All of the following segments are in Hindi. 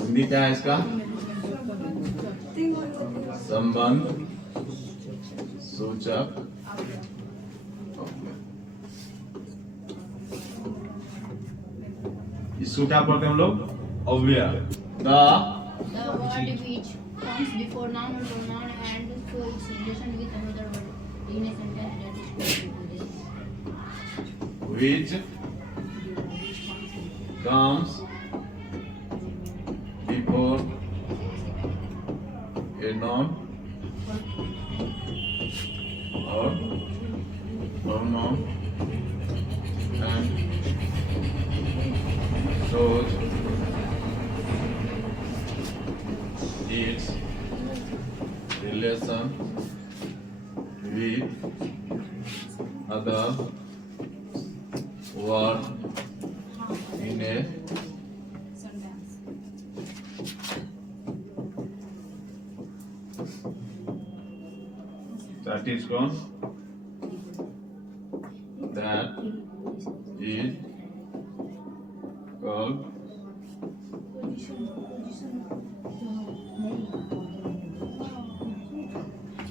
हिंदी क्या है इसका? संबंध सूचक। इसको क्या पढ़ते हैं हम लोग? अव्यय। The word which comes before noun or pronoun and show its relation with another word in a sentence that is connected to this. Which comes before a noun or pronoun and shows its relation with other word in a that is called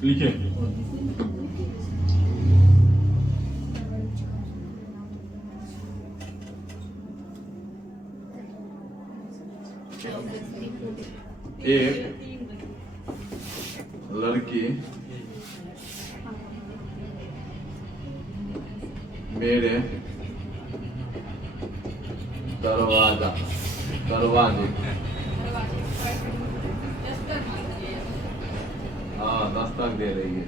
लिखे एक लड़की मेरे दरवाजे हाँ दस्तक दे रही है।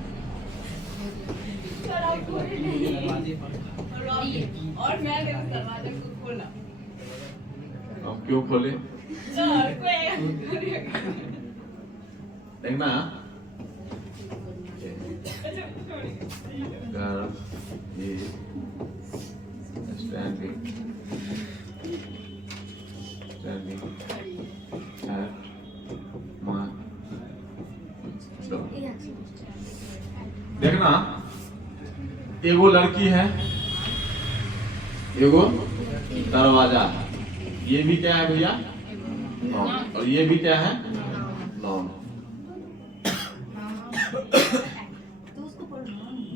और मैंने उस दरवाजे को खोला। अब क्यों खोले? देखना standing at my door। देखना एगो लड़की है, एगो दरवाजा है। ये भी क्या है भैया? नॉन। और ये भी क्या है? नॉन।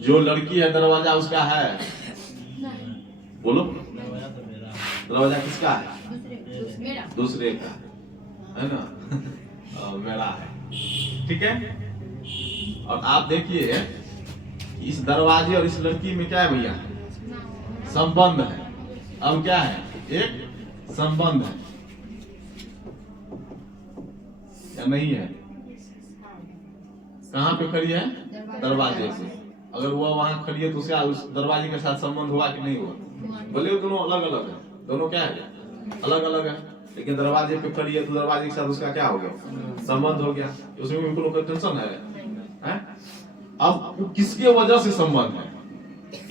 जो लड़की है दरवाजा उसका है? बोलो, दरवाजा किसका है? दूसरे का है ना? मेरा है। ठीक है। और आप देखिए इस दरवाजे और इस लड़की में क्या है भैया? संबंध है। अब क्या है? एक संबंध है या नहीं है? कहाँ पे खड़ी है? दरवाजे से। अगर वो वहां खड़ी है तो उसका उस दरवाजे के साथ संबंध हुआ कि नहीं हुआ? भले वो दोनों अलग अलग है, दोनों क्या है? अलग अलग है, लेकिन दरवाजे पे खड़ी है तो दरवाजे के साथ उसका क्या हो गया? संबंध हो गया। उसमें भी कोई टेंशन है? अब किसके वजह से संबंध है?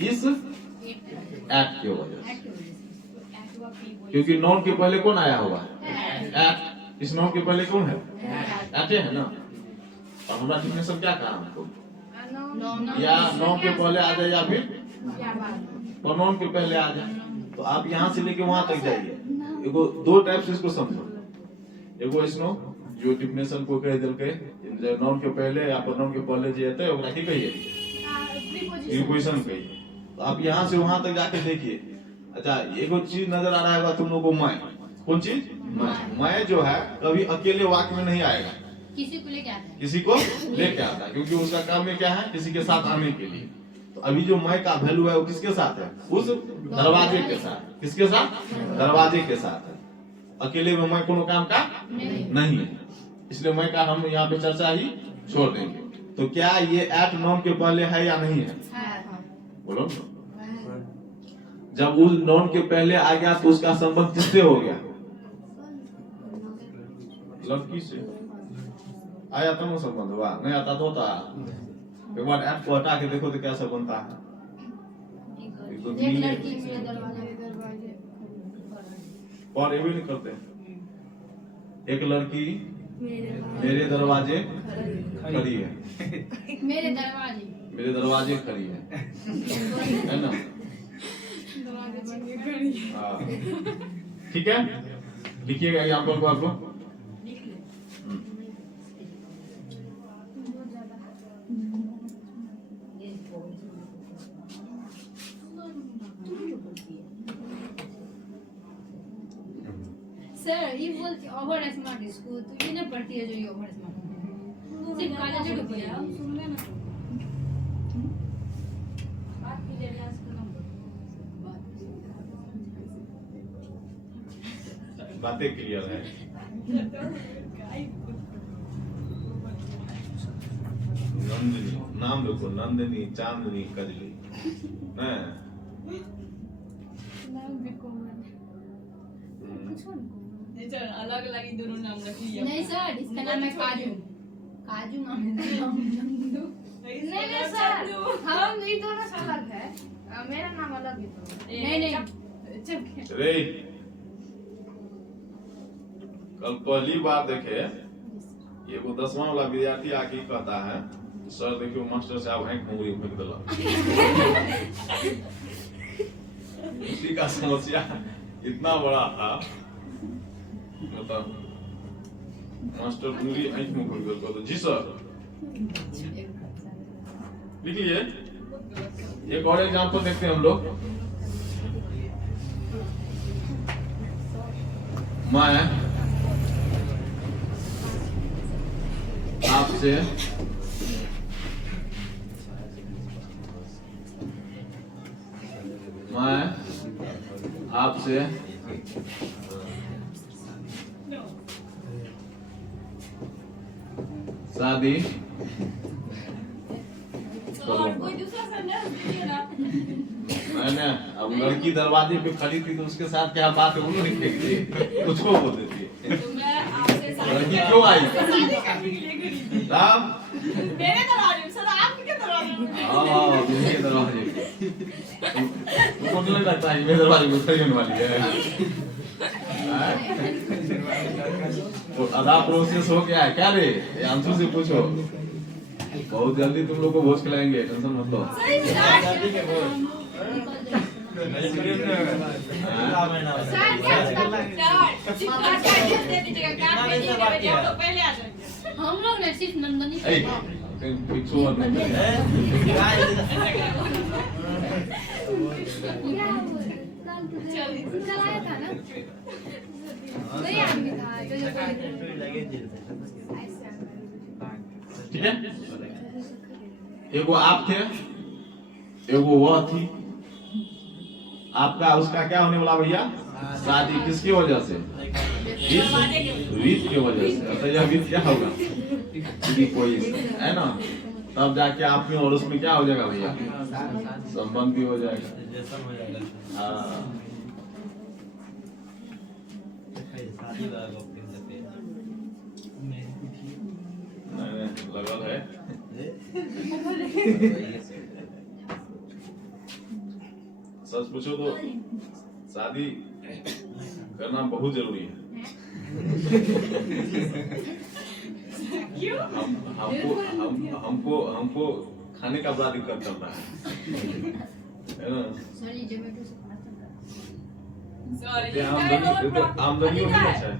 इस एक्ट की वजह से। क्योंकि नॉन के पहले कौन आया हुआ है? एक्ट। इस नॉन के पहले कौन है? एक्ट है ना। और हमारा डिफिनेशन क्या कहा हमको? या नॉन के पहले आ जाए या फिर प्रोनाउन के पहले आ जाए। तो आप यहाँ से लेके वहां तक जाइए। एगो दो टाइप से इसको समझो। एगो इसनो जो डिफिनेशन को कह दिल के नॉन के पहले या प्रोनाउन के पहले जो है ओकरा की कहिए? प्रीपोजिशन कहिए। तो आप यहाँ से वहां तक जाके देखिए। अच्छा एगो चीज नजर आ रहा है तुम लोगों को? मैं। कौन चीज? मैं जो है कभी अकेले वाक्य में नहीं आएगा। किसी को लेके आता है। किसी को लेके आता है, क्योंकि उसका काम में क्या है? किसी के साथ आने के लिए। तो अभी जो मैं का वैल्यू है वो किसके साथ है? उस दरवाजे के साथ। किसके साथ? दरवाजे के साथ है। अकेले में मैं कोनो काम का नहीं है। इसलिए मैं का हम यहाँ पे चर्चा ही छोड़ देंगे। तो क्या ये एट नॉन के पहले है या नहीं है? बोलो। जब उस नॉन के पहले आ गया तो उसका संबंध किससे हो गया? लड़की से। आया तो वो संबंध हुआ, नहीं आता तो होता। एक बार ऐप को हटा के देखो तो कैसा बनता है। और ये भी नहीं करते। एक लड़की मेरे दरवाजे खड़ी है, मेरे दरवाजे मेरे दरवाजे खड़ी है ना? हाँ, ठीक है, लिखिएगा एग्जाम्पल को आपको। सर ये बोलती ओवर स्मार्ट इसको, तो ये ना पढ़ती है जो ये ओवर स्मार्ट सिर्फ कॉलेज में पढ़ी है। सुन लेना बात कीजिए रियाज का नंबर बातें क्लियर है। नंदिनी, नाम देखो, नंदिनी, चांदनी, कजली, नहीं? अलग अलग दोनों नाम रखिए। नहीं सर, इसका नाम है काजू। काजू नाम है। नहीं सर, हम ये दोनों अलग है, मेरा नाम अलग है तो। नहीं चुप। रे, कल पहली बार देखे ये वो 10वां वाला विद्यार्थी आके कहता है, सर देखियो मास्टर साहब हैं मुंगरी फेंक दिला। उसी का समस्या इतना बड़ा था, मतलब मास्टर मुंगरी आंख में फेंक दिला। तो जी सर, लिखिए। एक और एग्जांपल देखते हैं हम लोग। मैं आपसे शादी और कोई दूसरा सेंटेंस दीजिए ना। मैंने, अब लड़की दरवाजे पे खड़ी थी तो उसके साथ क्या बात है वो नहीं देखती, कुछ को बोल देती है। तो मैं आपसे लड़की क्यों आई? शादी करने के लिए खड़ी थी। साहब, मेरे दरवाजे सर, आपके दरवाजे हाँ, मेरे दरवाजे तुमको तो नहीं लगता है मेरे दरवाजे में खड़ी होने वाली है? तो आधा प्रोसेस हो गया है क्या रे? अंशु से पूछो, बहुत जल्दी तुम लोग को भोज खिलाएंगे, टेंशन मत लो। सही हम लोग ने सिर्फ नंदनी पिक्चर चलाया था ना, वही आदमी था जो ठीक है। एगो आप थे, एगो वह थी। आपका उसका क्या होने वाला भैया? शादी किसकी वजह से? रीत की वजह से। तो यह रीत क्या होगा? कोई है ना, तब जाके आप में और उसमें क्या हो जाएगा भैया? संबंध भी हो जाएगा। हाँ, लगल है। सच पूछो तो शादी करना बहुत जरूरी है। क्यों? हमको खाने का बड़ा दिक्कत चलता है ना? सर ये जोमेटो से पता चला। आमदनी होनी अच्छा है।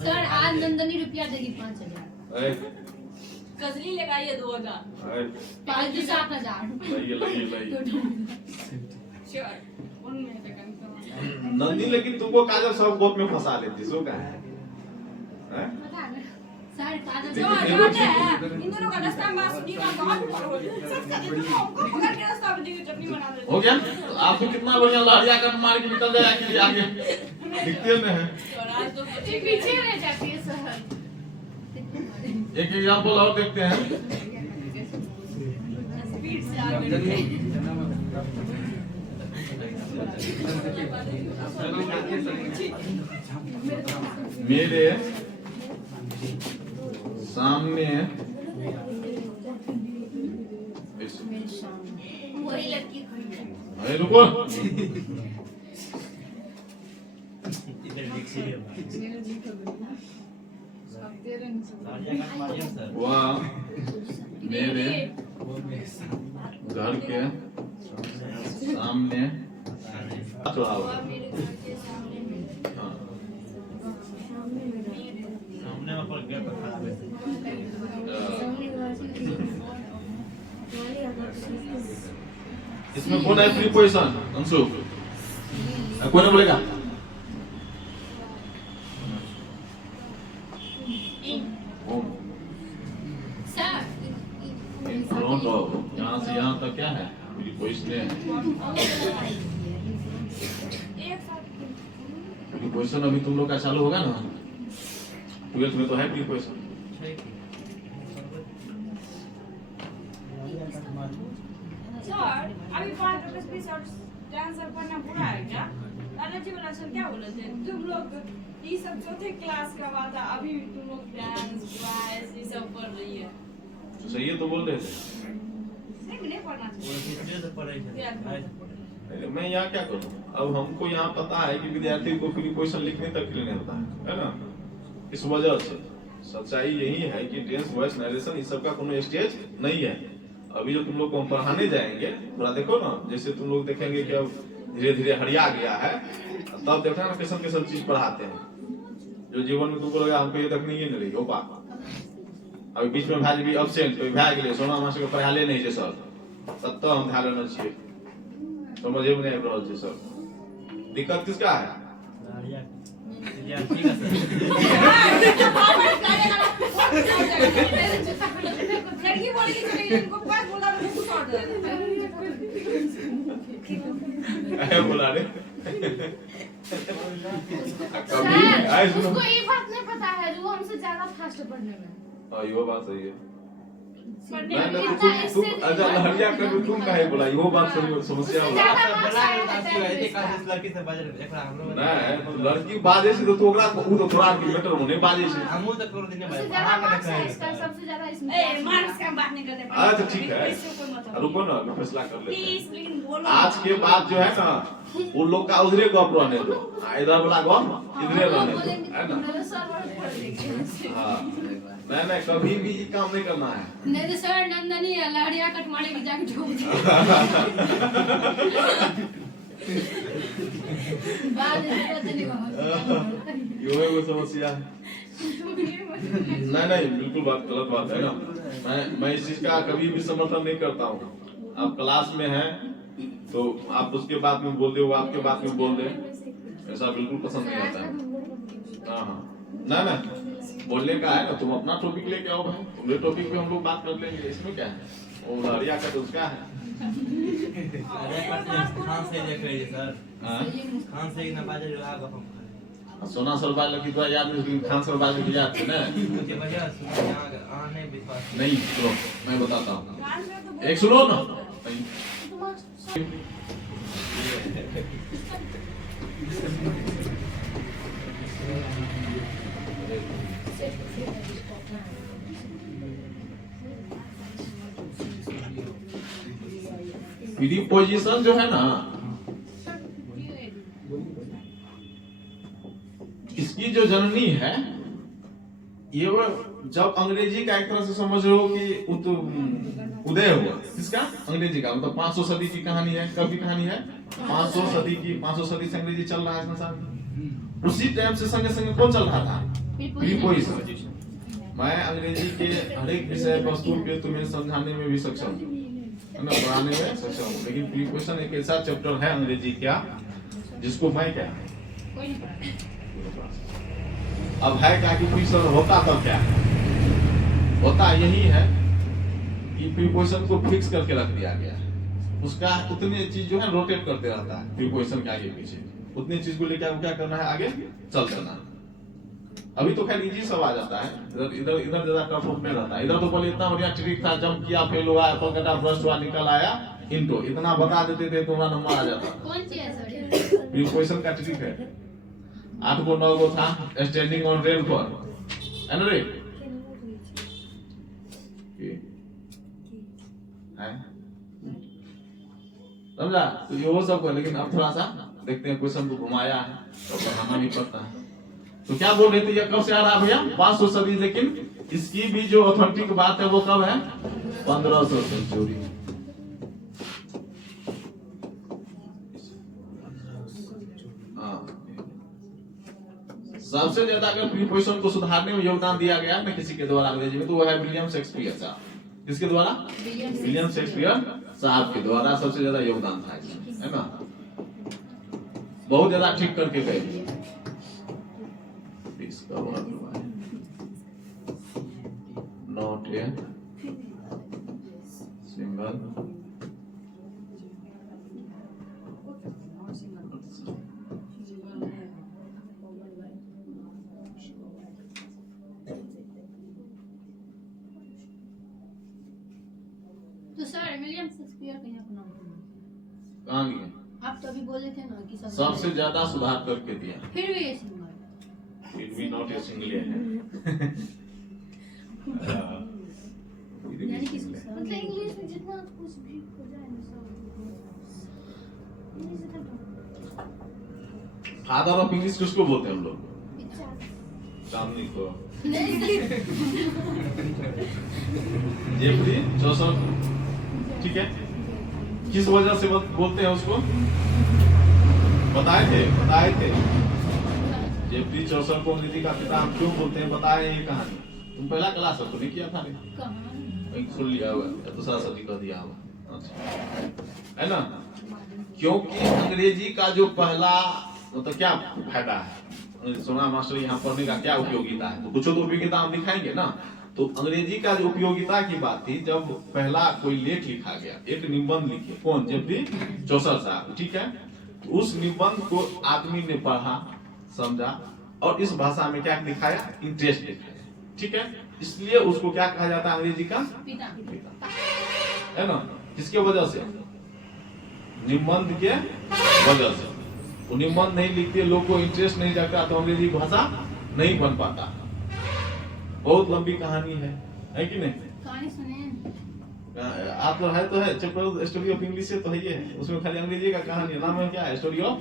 सर आज नंदनी रुपया देगी 5000। कजली लगाइए 2000। 5 से 7000। श्योर उनमें से कंफर्म। नंदी, लेकिन तुमको काजल सब गोद में फंसा लेती सो क्या है? सर काजल जो जानते हैं इन दोनों का रास्ता में बासुंदी का बहुत हो सब साथी तुम हमको पकड़ के रास्ता पे दी चटनी बना देते हो गया? आपको कितना बढ़िया लहरिया कर मार के निकल जाए कि आगे दिखते नहीं है। और आज तो पीछे रह जाती है सर। एक एग्जांपल और देखते हैं। स्पीड से आगे मेरे सामने वही लड़की खड़ी है। अरे रुको, वह मेरे घर के सामने चढ़ा हुआ है। हाँ। इसमें कौन है प्रीपोजिशन? अंशु कौन है बोलेगा? यहाँ से यहाँ तक क्या है? प्रीपोजिशन है। प्रीपोजिशन अभी तुम लोग का चालू होगा ना, 12th में तो है प्रीपोजिशन। सर अभी 5 रुपए से आंसर पढ़ना पूरा है क्या? दादाजी वाला सर क्या बोले थे तुम लोग ये सब चौथे क्लास का बात है, अभी तुम लोग डांस वॉइस ये सब पढ़ रही है। तो सही है तो बोल रहे थे। नहीं पढ़ना चाहिए। मैं यहाँ क्या करूँ? अब हमको यहाँ पता है कि विद्यार्थी को प्रीपोजिशन लिखने तक के लिए नहीं होता है ना? इस वजह से सच्चाई यही है कि टेंस वॉइस नरेशन इस सब का कोई स्टेज नहीं है। अभी जो तुम लोग को हम पढ़ाने जाएंगे थोड़ा देखो ना, जैसे तुम लोग देखेंगे कि अब धीरे धीरे हरिया गया है, तब देखना ना कैसे कैसे चीज पढ़ाते हैं जो जीवन में तुमको लगा हमको ये देखनी ही नहीं रही हो पा। अभी बीच में भाई भी अब्सेंट कोई भाग गए, सोना मास्टर को पढ़ा ले नहीं छै सर, तब तो हम ध्यान रखना चाहिए। समझे में नहीं आ रहा है सर, दिक्कत किसका है? लड़की बोलेगी तो इनको पास बोला तो मुंह तोड़ दे। बोला रे उसको ये बात नहीं पता है जो हमसे ज्यादा फास्ट पढ़ने में। यो बात सही है। पढ़ने नहीं में नहीं तुम अच्छा लहरिया कर तुम काहे बोला? यो बात समस्या होला नहीं लड़की बाजे से तो ओकरा उ तो थोड़ा की बेटर होने बाजे से हमहु त कर देने भाई सबसे ज्यादा इसमें ए मार्क्स का बात नहीं करते। अच्छा ठीक है, इससे कोई मतलब रुको ना फैसला कर लेते हैं। प्लीज प्लीज बोलो। आज के बाद जो है ना वो लोग का उधरे गप रहने दो, इधर वाला गप इधरे रहने दो, है ना? हाँ नहीं नहीं कभी भी ये काम नहीं करना है। नहीं तो सर नंदनी लहरिया कट मारे की जाके ठोक दी। बाद में चलेगा। यो है वो समस्या। नहीं नहीं बिल्कुल बात गलत बात है ना। मैं इस चीज का कभी भी समर्थन नहीं करता हूँ। आप क्लास में हैं तो आप उसके बाद में बोल दे, वो आपके बाद में बोल दे, ऐसा बिल्कुल पसंद नहीं आता है। हाँ हाँ ना ना बोलने का है ना, तुम अपना टॉपिक लेके आओ भाई, तुम्हारे टॉपिक पे हम लोग बात कर लेंगे, इसमें क्या है? वो लहरिया का तो उसका है। खान से देख रही है सर, हाँ? खान से ना बाजे जो आगे हम सोना सरबाल की तो याद नहीं, खान सरबाल की याद है ना? मुझे वजह सुनो यहां आने विश्वास नहीं सुनो मैं बताता हूँ, एक सुनो ना। प्रीपोजिशन जो है ना, इसकी जो जननी है ये वो जब अंग्रेजी का एक तरह से समझ लो कि उदय हुआ, किसका? अंग्रेजी का। मतलब 500 सदी की कहानी है। कब की कहानी है? 500 सदी की। 500 सदी से अंग्रेजी चल रहा है संसार में। उसी टाइम से संगे संगे कौन चल रहा था? प्रीपोजिशन। मैं अंग्रेजी के हर एक विषय वस्तु पे तुम्हें समझाने में भी सक्षम हूँ, पढ़ाने में सक्षम हूँ, लेकिन प्रीपोजिशन एक ऐसा चैप्टर है अंग्रेजी क्या जिसको मैं क्या अब है क्या कि प्रीपोजिशन होता तब क्या होता यही है कि प्रीपोजिशन को फिक्स करके रख दिया गया है। उसका उतनी चीज जो है रोटेट करते रहता है प्रीपोजिशन के आगे पीछे, उतनी चीज को लेकर क्या करना है, आगे चल करना है। अभी तो खैर इजी सब आ जाता है, इधर इधर ज्यादा टफ नहीं रहता है। इधर तो पहले इतना बढ़िया ट्रिक था, जंप किया फेल हुआ, एप्पल कटा फर्स्ट हुआ निकल आया इंटो, इतना बता देते थे तुम्हारा नंबर आ जाता। कौन सी है सर? प्रीपोजिशन का ट्रिक है। 8 गो 9 गो था स्टैंडिंग ऑन रेल पर, है ना रे? समझा? तो ये वो सब को, लेकिन अब थोड़ा सा देखते हैं क्वेश्चन को घुमाया है तो पढ़ाना भी पड़ता है। तो क्या बोल रहे थे, ये कब से आ रहा है भैया? 500 सदी, लेकिन इसकी भी जो ऑथेंटिक बात है वो कब है? 1500 सेंचुरी। सबसे ज्यादा अगर प्रीपोजिशन को सुधारने में योगदान दिया गया ना किसी के द्वारा अंग्रेजी में, तो वो है विलियम शेक्सपियर साहब। किसके द्वारा? विलियम शेक्सपियर साहब के द्वारा सबसे ज्यादा योगदान था इसमें, है ना। बहुत ज्यादा ठीक करके गए। नॉट ए सिंगल तो सर विलियम शेक्सपियर का यहाँ नाम कहाँ गए? आप तो अभी बोले थे ना कि सबसे ज्यादा सुधार करके दिया। फिर भी ये सिंगल इट भी नॉट ए सिंगल है। यानी कि मतलब इंग्लिश में जितना कुछ भी हो जाए ना सब फादर ऑफ इंग्लिश किसको बोलते हैं हम लोग? चांदनी को। जेफरी चौसर, ठीक है। किस वजह से बोलते हैं उसको? बताए थे जेफरी चौसर को अंग्रेजी का किताब क्यों बोलते हैं, बताए ये कहानी। तुम पहला क्लास तो नहीं किया था? नहीं सुन लिया होगा या दूसरा सदी कर दिया होगा, अच्छा है ना। क्योंकि अंग्रेजी का जो पहला मतलब क्या फायदा है, सोना मास्टर यहाँ पढ़ने का क्या उपयोगिता है, तो कुछ तो उपयोगिता हम दिखाएंगे ना। तो अंग्रेजी का जो उपयोगिता की बात थी, जब पहला कोई लेख लिखा गया, एक निबंध लिखे, कौन? जेफरी चौसर साहब, ठीक है। तो उस निबंध को आदमी ने पढ़ा, समझा और इस भाषा में क्या दिखाया? इंटरेस्ट दिखाया, ठीक है। इसलिए उसको क्या कहा जाता है? अंग्रेजी का पिता, है ना। किसके वजह से? निबंध के वजह से। वो निबंध नहीं लिखते, लोग को इंटरेस्ट नहीं जाता, तो अंग्रेजी भाषा नहीं बन पाता। बहुत लंबी कहानी है कि नहीं? कहानी सुने आप तो है चैप्टर स्टोरी ऑफ इंग्लिश से तो है, ये उसमें खाली अंग्रेजी का कहानी है। नाम है क्या? Story of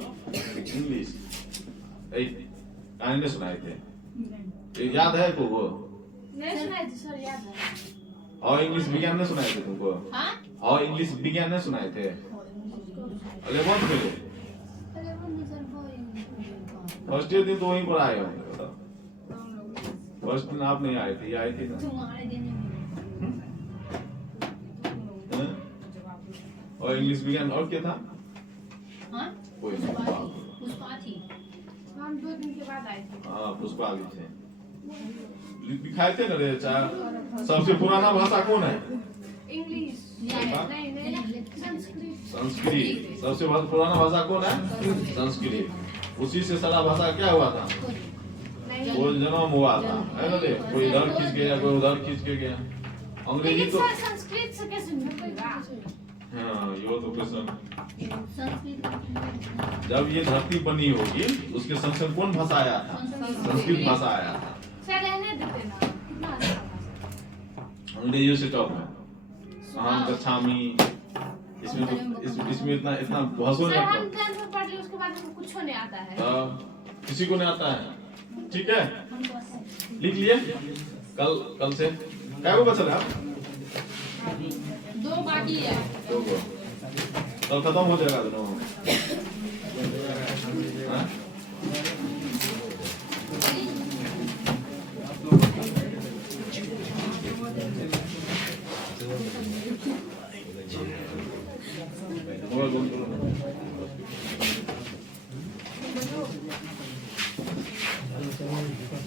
English. कहानी ने सुनाए थे, याद है को? वो नहीं सुनाए थे सर, याद है। और इंग्लिश विज्ञान ने सुनाए थे तुमको? हाँ? और इंग्लिश विज्ञान ने सुनाए थे 11th में। फर्स्ट दिन तो वहीं पर आए हो। फर्स्ट दिन आप नहीं आए थे, ये आए थे ना। तुम्हारे दिन और इंग्लिश विज्ञान और क्या था? हाँ? कोई पुष्पा थी। हम 2 दिन के बाद आए थे। हाँ पुष्पा भी थे, दिखाए थे ना रे चार। सबसे पुराना भाषा कौन है? इंग्लिश नहीं संस्कृत। संस्कृत। सबसे पुराना भाषा कौन है? संस्कृत। उसी से सारा भाषा क्या हुआ था? वो जन्म हुआ था, है ना। कोई इधर खींच के गया, कोई उधर खींच के गया। अंग्रेजी तो संस्कृत से कैसे मिलेगा? हाँ ये तो क्वेश्चन। संस्कृत जब ये धरती बनी होगी, उसके संग कौन भाषा आया था? संस्कृत भाषा आया था। सर रहने देते ना, कितना अच्छा भाषा। अंग्रेजी से टॉप है। हम गच्छामी, इसमें इतना भाषण सर हम है। 10th में पढ़ लिए, उसके बाद हमको कुछ नहीं आता है। किसी को नहीं आता है, ठीक है। लिख लिए कल से। क्या बचा है? 2 बाकी है। दो को कल खत्म हो जाएगा दोनों। हाँ? और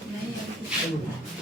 नहीं